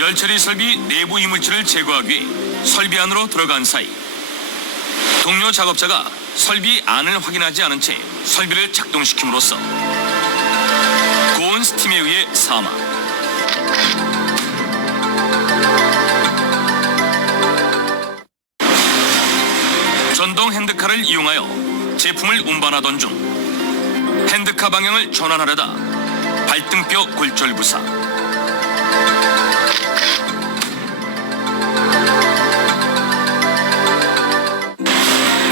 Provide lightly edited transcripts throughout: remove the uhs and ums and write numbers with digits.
열처리 설비 내부 이물질을 제거하기 위해 설비 안으로 들어간 사이 동료 작업자가 설비 안을 확인하지 않은 채 설비를 작동시킴으로써 고온 스팀에 의해 사망. 전동 핸드카를 이용하여 제품을 운반하던 중 핸드카 방향을 전환하려다 발등뼈 골절 부상.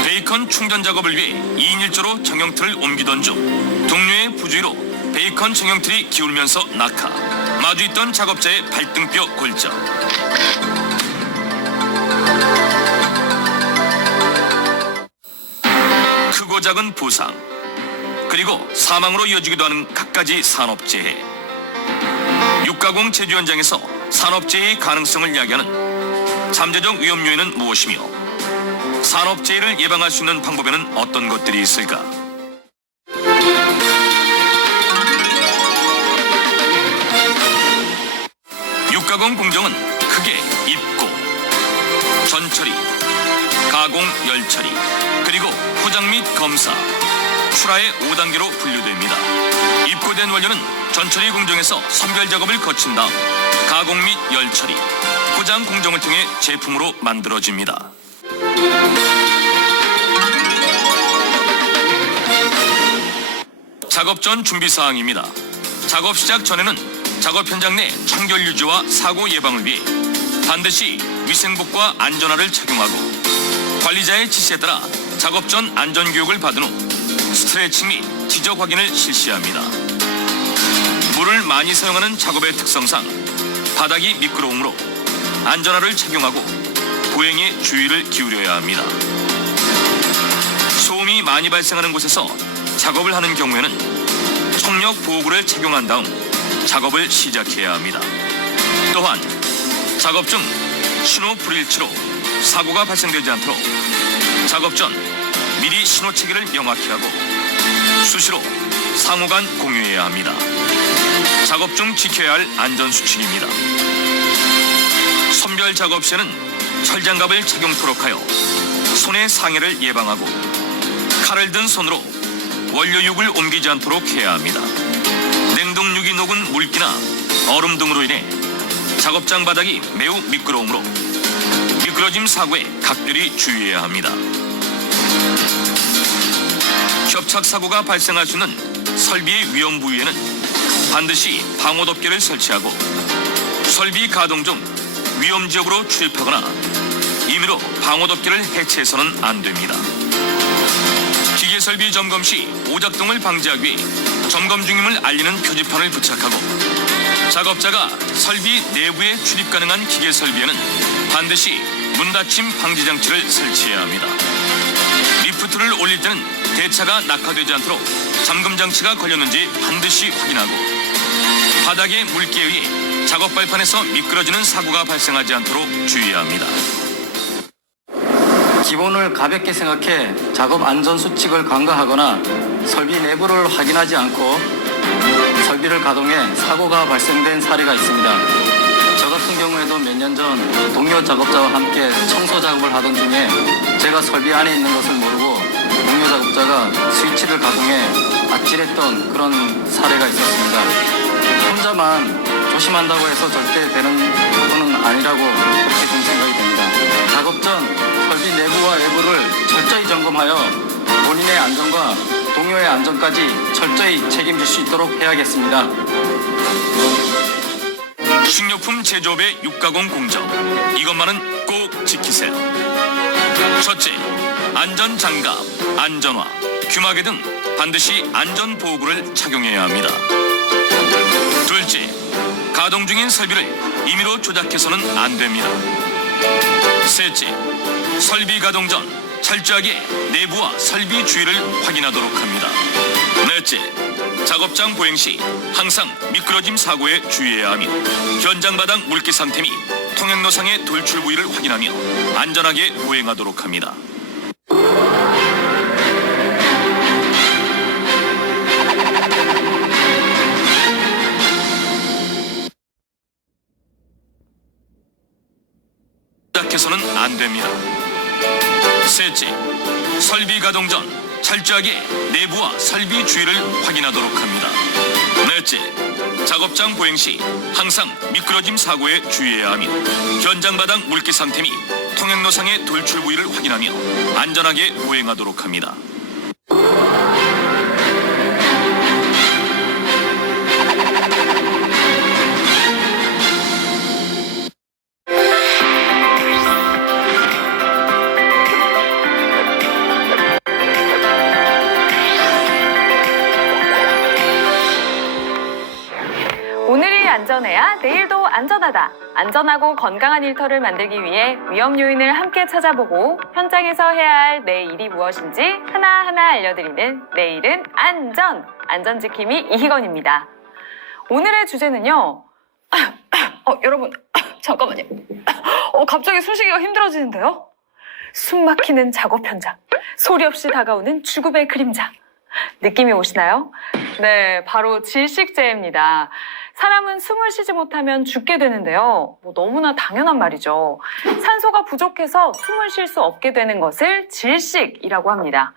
베이컨 충전 작업을 위해 2인 1조로 정형틀을 옮기던 중 동료의 부주의로 베이컨 정형틀이 기울면서 낙하. 마주 있던 작업자의 발등뼈 골절. 크고 작은 부상, 그리고 사망으로 이어지기도 하는 갖가지 산업재해. 육가공 제조 현장에서 산업재해의 가능성을 이야기하는 잠재적 위험 요인은 무엇이며 산업재해를 예방할 수 있는 방법에는 어떤 것들이 있을까? 육가공 공정은 크게 입고, 전처리, 가공, 열처리, 그리고 포장 및 검사, 출하의 5단계로 분류됩니다. 입고된 원료는 전처리 공정에서 선별 작업을 거친 다음 가공 및 열처리, 포장 공정을 통해 제품으로 만들어집니다. 작업 전 준비 사항입니다. 작업 시작 전에는 작업 현장 내 청결 유지와 사고 예방을 위해 반드시 위생복과 안전화를 착용하고 관리자의 지시에 따라 작업 전 안전교육을 받은 후 스트레칭 및 지적 확인을 실시합니다. 물을 많이 사용하는 작업의 특성상 바닥이 미끄러우므로 안전화를 착용하고 보행에 주의를 기울여야 합니다. 소음이 많이 발생하는 곳에서 작업을 하는 경우에는 청력 보호구를 착용한 다음 작업을 시작해야 합니다. 또한 작업 중 신호 불일치로 사고가 발생되지 않도록 작업 전 미리 신호 체계를 명확히 하고 수시로 상호 간 공유해야 합니다. 작업 중 지켜야 할 안전수칙입니다. 선별 작업 시에는 철장갑을 착용토록 하여 손의 상해를 예방하고 칼을 든 손으로 원료육을 옮기지 않도록 해야 합니다. 냉동육이 녹은 물기나 얼음 등으로 인해 작업장 바닥이 매우 미끄러우므로 미끄러짐 사고에 각별히 주의해야 합니다. 협착 사고가 발생할 수 있는 설비의 위험 부위에는 반드시 방호덮개를 설치하고 설비 가동 중 위험 지역으로 출입하거나 임의로 방호덮개를 해체해서는 안 됩니다. 기계 설비 점검 시 오작동을 방지하기 위해 점검 중임을 알리는 표지판을 부착하고 작업자가 설비 내부에 출입 가능한 기계 설비에는 반드시 문 닫힘 방지 장치를 설치해야 합니다. 리프트를 올릴 때는 대차가 낙하되지 않도록 잠금 장치가 걸렸는지 반드시 확인하고 바닥의 물기에 의해 작업 발판에서 미끄러지는 사고가 발생하지 않도록 주의해야 합니다. 기본을 가볍게 생각해 작업 안전 수칙을 간과하거나 설비 내부를 확인하지 않고 설비를 가동해 사고가 발생된 사례가 있습니다. 저 같은 경우에도 몇 년 전 동료 작업자와 함께 청소 작업을 하던 중에 제가 설비 안에 있는 것을 모르고 동료 작업자가 스위치를 가동해 아찔했던 그런 사례가 있었습니다. 혼자만 조심한다고 해서 절대 되는 것은 아니라고 그렇게 좀 생각이 됩니다. 작업 전 설비 내부와 외부를 철저히 점검하여 본인의 안전과 동료의 안전까지 철저히 책임질 수 있도록 해야겠습니다. 식료품 제조업의 육가공 공정, 이것만은 꼭 지키세요. 첫째, 안전장갑, 안전화, 귀마개 등 반드시 안전보호구를 착용해야 합니다. 둘째, 가동 중인 설비를 임의로 조작해서는 안 됩니다. 셋째, 설비 가동 전 철저하게 내부와 설비 주위를 확인하도록 합니다. 넷째, 작업장 보행 시 항상 미끄러짐 사고에 주의해야 하며 현장 바닥 물기 상태 및 통행로상의 돌출 부위를 확인하며 안전하게 보행하도록 합니다. 부족해서는 안 됩니다. 셋째, 설비 가동 전 철저하게 내부와 설비 주위를 확인하도록 합니다. 넷째, 작업장 보행 시 항상 미끄러짐 사고에 주의해야 하며 현장 바닥 물기 상태 및 통행로상의 돌출 부위를 확인하며 안전하게 보행하도록 합니다. 오늘이 안전해야 내일도 안전하다. 안전하고 건강한 일터를 만들기 위해 위험 요인을 함께 찾아보고 현장에서 해야 할 내 일이 무엇인지 하나하나 알려드리는 내일은 안전! 안전지킴이 이희건입니다. 오늘의 주제는요. 여러분, 잠깐만요. 갑자기 숨쉬기가 힘들어지는데요? 숨 막히는 작업 현장, 소리 없이 다가오는 죽음의 그림자. 느낌이 오시나요? 네, 바로 질식재입니다. 사람은 숨을 쉬지 못하면 죽게 되는데요. 너무나 당연한 말이죠. 산소가 부족해서 숨을 쉴 수 없게 되는 것을 질식이라고 합니다.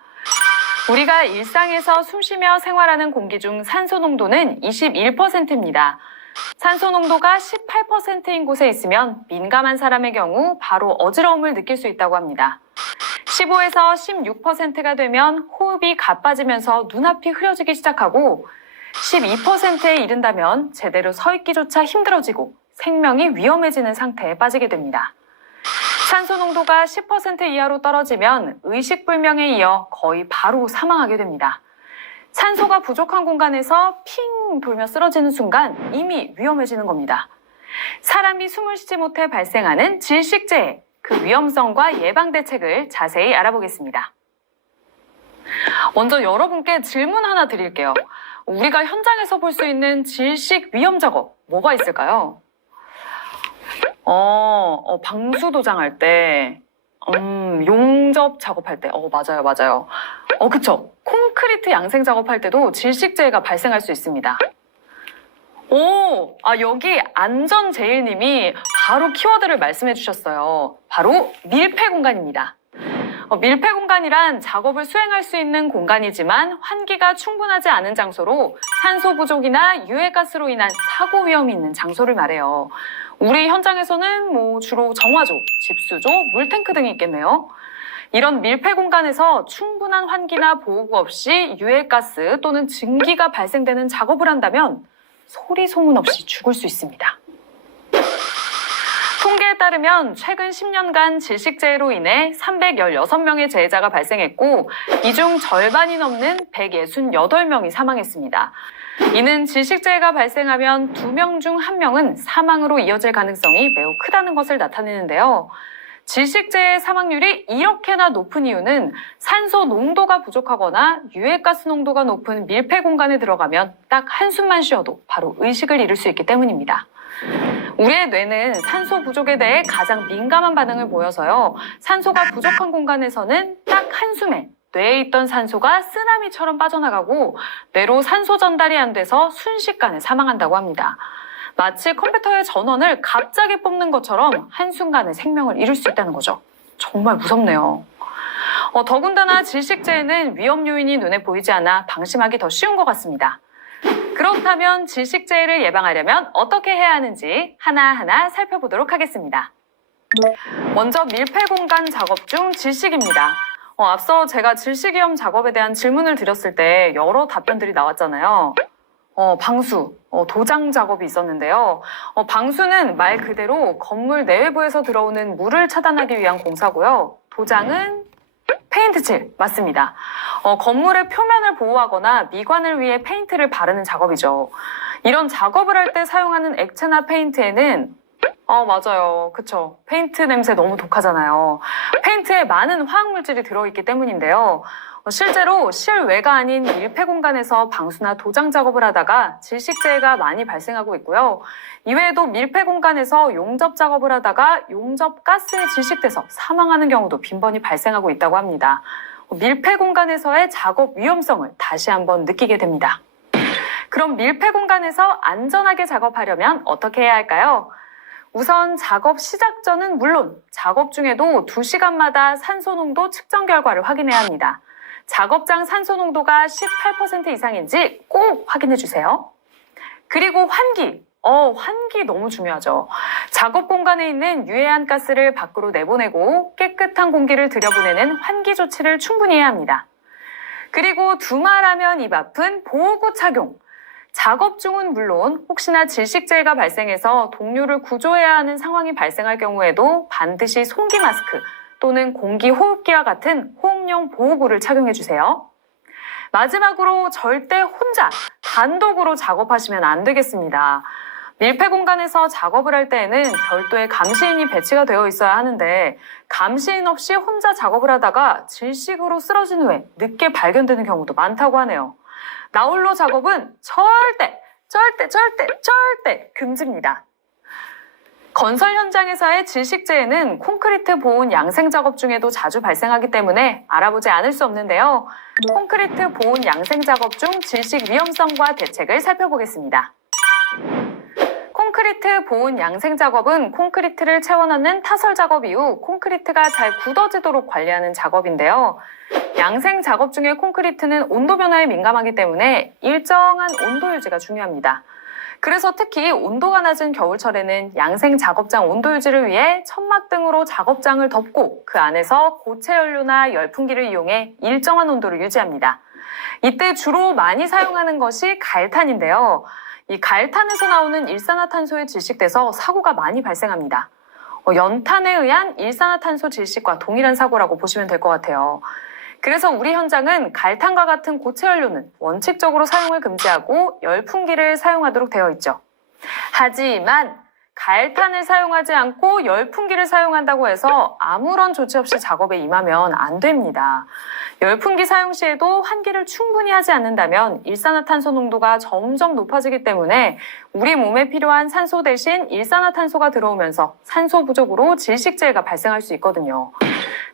우리가 일상에서 숨쉬며 생활하는 공기 중 산소 농도는 21%입니다. 산소 농도가 18%인 곳에 있으면 민감한 사람의 경우 바로 어지러움을 느낄 수 있다고 합니다. 15에서 16%가 되면 호흡이 가빠지면서 눈앞이 흐려지기 시작하고 12%에 이른다면 제대로 서 있기조차 힘들어지고 생명이 위험해지는 상태에 빠지게 됩니다. 산소 농도가 10% 이하로 떨어지면 의식불명에 이어 거의 바로 사망하게 됩니다. 산소가 부족한 공간에서 핑 돌며 쓰러지는 순간 이미 위험해지는 겁니다. 사람이 숨을 쉬지 못해 발생하는 질식재해, 그 위험성과 예방 대책을 자세히 알아보겠습니다. 먼저 여러분께 질문 하나 드릴게요. 우리가 현장에서 볼 수 있는 질식 위험 작업 뭐가 있을까요? 방수 도장할 때, 용접 작업할 때, 맞아요. 그쵸. 콘크리트 양생 작업할 때도 질식재해가 발생할 수 있습니다. 여기 안전제일님이 바로 키워드를 말씀해 주셨어요. 바로 밀폐 공간입니다. 밀폐 공간이란 작업을 수행할 수 있는 공간이지만 환기가 충분하지 않은 장소로 산소 부족이나 유해가스로 인한 사고 위험이 있는 장소를 말해요. 우리 현장에서는 주로 정화조, 집수조, 물탱크 등이 있겠네요. 이런 밀폐 공간에서 충분한 환기나 보호구 없이 유해가스 또는 증기가 발생되는 작업을 한다면 소리 소문 없이 죽을 수 있습니다. 통계에 따르면 최근 10년간 질식재해로 인해 316명의 재해자가 발생했고 이 중 절반이 넘는 168명이 사망했습니다. 이는 질식재해가 발생하면 2명 중 1명은 사망으로 이어질 가능성이 매우 크다는 것을 나타내는데요. 질식재해 사망률이 이렇게나 높은 이유는 산소 농도가 부족하거나 유해가스 농도가 높은 밀폐 공간에 들어가면 딱 한숨만 쉬어도 바로 의식을 잃을 수 있기 때문입니다. 우리의 뇌는 산소 부족에 대해 가장 민감한 반응을 보여서요. 산소가 부족한 공간에서는 딱 한숨에 뇌에 있던 산소가 쓰나미처럼 빠져나가고 뇌로 산소 전달이 안 돼서 순식간에 사망한다고 합니다. 마치 컴퓨터의 전원을 갑자기 뽑는 것처럼 한순간에 생명을 잃을 수 있다는 거죠. 정말 무섭네요. 더군다나 질식재해는 위험 요인이 눈에 보이지 않아 방심하기 더 쉬운 것 같습니다. 그렇다면 질식재해를 예방하려면 어떻게 해야 하는지 하나하나 살펴보도록 하겠습니다. 먼저 밀폐 공간 작업 중 질식입니다. 앞서 제가 질식위험 작업에 대한 질문을 드렸을 때 여러 답변들이 나왔잖아요. 방수, 도장 작업이 있었는데요. 방수는 말 그대로 건물 내외부에서 들어오는 물을 차단하기 위한 공사고요. 도장은 페인트칠, 맞습니다. 건물의 표면을 보호하거나 미관을 위해 페인트를 바르는 작업이죠. 이런 작업을 할 때 사용하는 액체나 페인트에는 맞아요. 그쵸. 페인트 냄새 너무 독하잖아요. 페인트에 많은 화학물질이 들어있기 때문인데요. 실제로 실외가 아닌 밀폐 공간에서 방수나 도장 작업을 하다가 질식재해가 많이 발생하고 있고요. 이외에도 밀폐 공간에서 용접 작업을 하다가 용접 가스에 질식돼서 사망하는 경우도 빈번히 발생하고 있다고 합니다. 밀폐 공간에서의 작업 위험성을 다시 한번 느끼게 됩니다. 그럼 밀폐 공간에서 안전하게 작업하려면 어떻게 해야 할까요? 우선 작업 시작 전은 물론 작업 중에도 2시간마다 산소 농도 측정 결과를 확인해야 합니다. 작업장 산소 농도가 18% 이상인지 꼭 확인해 주세요. 그리고 환기. 환기 너무 중요하죠. 작업 공간에 있는 유해한 가스를 밖으로 내보내고 깨끗한 공기를 들여보내는 환기 조치를 충분히 해야 합니다. 그리고 두말하면 입 아픈 보호구 착용. 작업 중은 물론 혹시나 질식제가 발생해서 동료를 구조해야 하는 상황이 발생할 경우에도 반드시 송기 마스크 또는 공기 호흡기와 같은 호흡용 보호구를 착용해 주세요. 마지막으로 절대 혼자 단독으로 작업하시면 안 되겠습니다. 밀폐 공간에서 작업을 할 때에는 별도의 감시인이 배치가 되어 있어야 하는데 감시인 없이 혼자 작업을 하다가 질식으로 쓰러진 후에 늦게 발견되는 경우도 많다고 하네요. 나홀로 작업은 절대 금지입니다. 건설 현장에서의 질식재해는 콘크리트 보온 양생 작업 중에도 자주 발생하기 때문에 알아보지 않을 수 없는데요. 콘크리트 보온 양생 작업 중 질식 위험성과 대책을 살펴보겠습니다. 콘크리트 보온 양생 작업은 콘크리트를 채워넣는 타설 작업 이후 콘크리트가 잘 굳어지도록 관리하는 작업인데요. 양생 작업 중에 콘크리트는 온도 변화에 민감하기 때문에 일정한 온도 유지가 중요합니다. 그래서 특히 온도가 낮은 겨울철에는 양생 작업장 온도 유지를 위해 천막 등으로 작업장을 덮고 그 안에서 고체 연료나 열풍기를 이용해 일정한 온도를 유지합니다. 이때 주로 많이 사용하는 것이 갈탄인데요. 이 갈탄에서 나오는 일산화탄소에 질식돼서 사고가 많이 발생합니다. 연탄에 의한 일산화탄소 질식과 동일한 사고라고 보시면 될 것 같아요. 그래서 우리 현장은 갈탄과 같은 고체 연료는 원칙적으로 사용을 금지하고 열풍기를 사용하도록 되어 있죠. 하지만 갈탄을 사용하지 않고 열풍기를 사용한다고 해서 아무런 조치 없이 작업에 임하면 안 됩니다. 열풍기 사용 시에도 환기를 충분히 하지 않는다면 일산화탄소 농도가 점점 높아지기 때문에 우리 몸에 필요한 산소 대신 일산화탄소가 들어오면서 산소 부족으로 질식재해가 발생할 수 있거든요.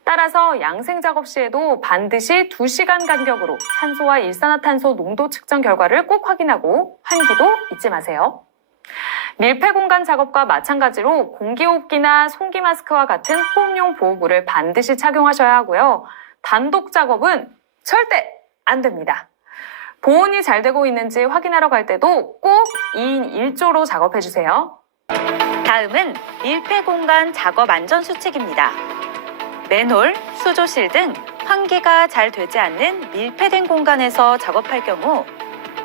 따라서 양생 작업 시에도 반드시 2시간 간격으로 산소와 일산화탄소 농도 측정 결과를 꼭 확인하고 환기도 잊지 마세요. 밀폐 공간 작업과 마찬가지로 공기호흡기나 송기 마스크와 같은 호흡용 보호구를 반드시 착용하셔야 하고요. 단독 작업은 절대 안 됩니다. 보온이 잘 되고 있는지 확인하러 갈 때도 꼭 2인 1조로 작업해주세요. 다음은 밀폐 공간 작업 안전 수칙입니다. 맨홀, 수조실 등 환기가 잘 되지 않는 밀폐된 공간에서 작업할 경우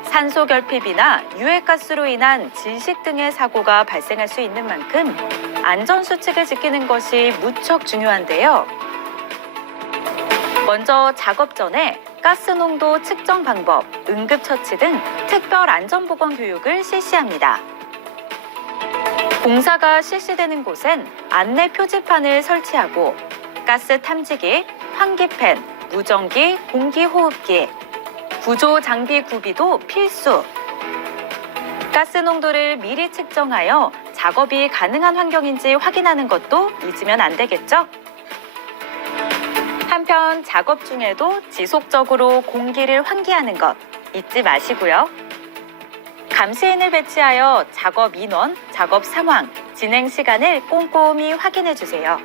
산소 결핍이나 유해가스로 인한 질식 등의 사고가 발생할 수 있는 만큼 안전 수칙을 지키는 것이 무척 중요한데요. 먼저 작업 전에 가스 농도 측정 방법, 응급처치 등 특별 안전보건 교육을 실시합니다. 공사가 실시되는 곳엔 안내 표지판을 설치하고 가스 탐지기, 환기팬, 무전기, 공기호흡기, 구조 장비 구비도 필수. 가스 농도를 미리 측정하여 작업이 가능한 환경인지 확인하는 것도 잊으면 안 되겠죠? 한편 작업 중에도 지속적으로 공기를 환기하는 것 잊지 마시고요. 감시인을 배치하여 작업 인원, 작업 상황, 진행 시간을 꼼꼼히 확인해 주세요.